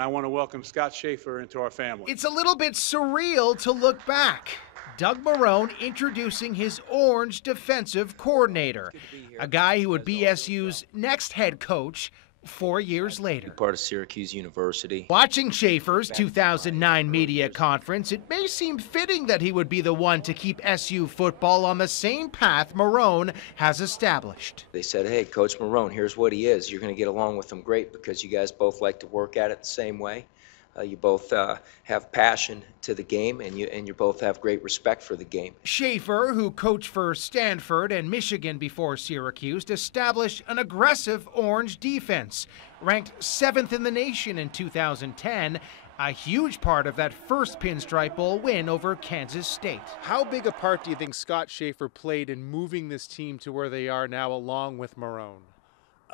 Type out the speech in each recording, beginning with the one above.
and I want to welcome Scott Shafer into our family. It's a little bit surreal to look back. Doug Marrone introducing his Orange defensive coordinator, a guy who would be SU's next head coach 4 years later. Part of Syracuse University. Watching Shafer's 2009 media conference, it may seem fitting that he would be the one to keep SU football on the same path Marrone has established. They said, hey, Coach Marrone, here's what he is. You're going to get along with him great because you guys both like to work at it the same way. You both have passion to the game, and you both have great respect for the game. Shafer, who coached for Stanford and Michigan before Syracuse, established an aggressive Orange defense, ranked 7th in the nation in 2010, a huge part of that first Pinstripe Bowl win over Kansas State. How big a part do you think Scott Shafer played in moving this team to where they are now along with Marrone?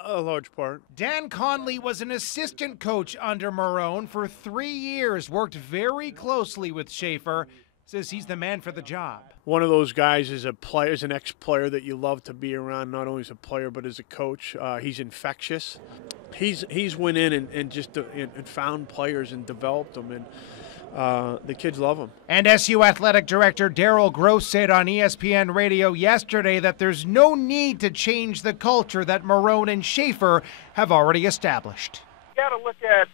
A large part. Dan Conley was an assistant coach under Marrone for 3 years, worked very closely with Shafer, says he's the man for the job. One of those guys is an ex-player that you love to be around, not only as a player but as a coach. He's infectious. He's went in and just and found players and developed them, and the kids love him. And SU Athletic Director Darryl Gross said on ESPN Radio yesterday that there's no need to change the culture that Marrone and Shafer have already established. You got to look at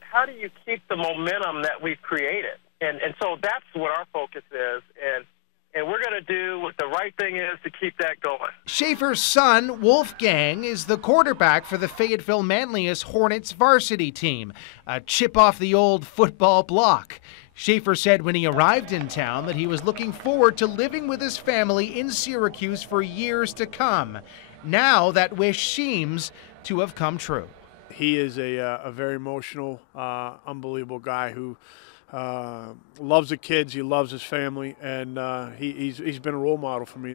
how do you keep the momentum that we've created. And so that's what our focus is. And we're going to do what the right thing is to keep that going. Shafer's son, Wolfgang, is the quarterback for the Fayetteville Manlius Hornets varsity team, a chip off the old football block. Shafer said when he arrived in town that he was looking forward to living with his family in Syracuse for years to come. Now that wish seems to have come true. He is a very emotional, unbelievable guy who loves the kids, he loves his family, and he's been a role model for me.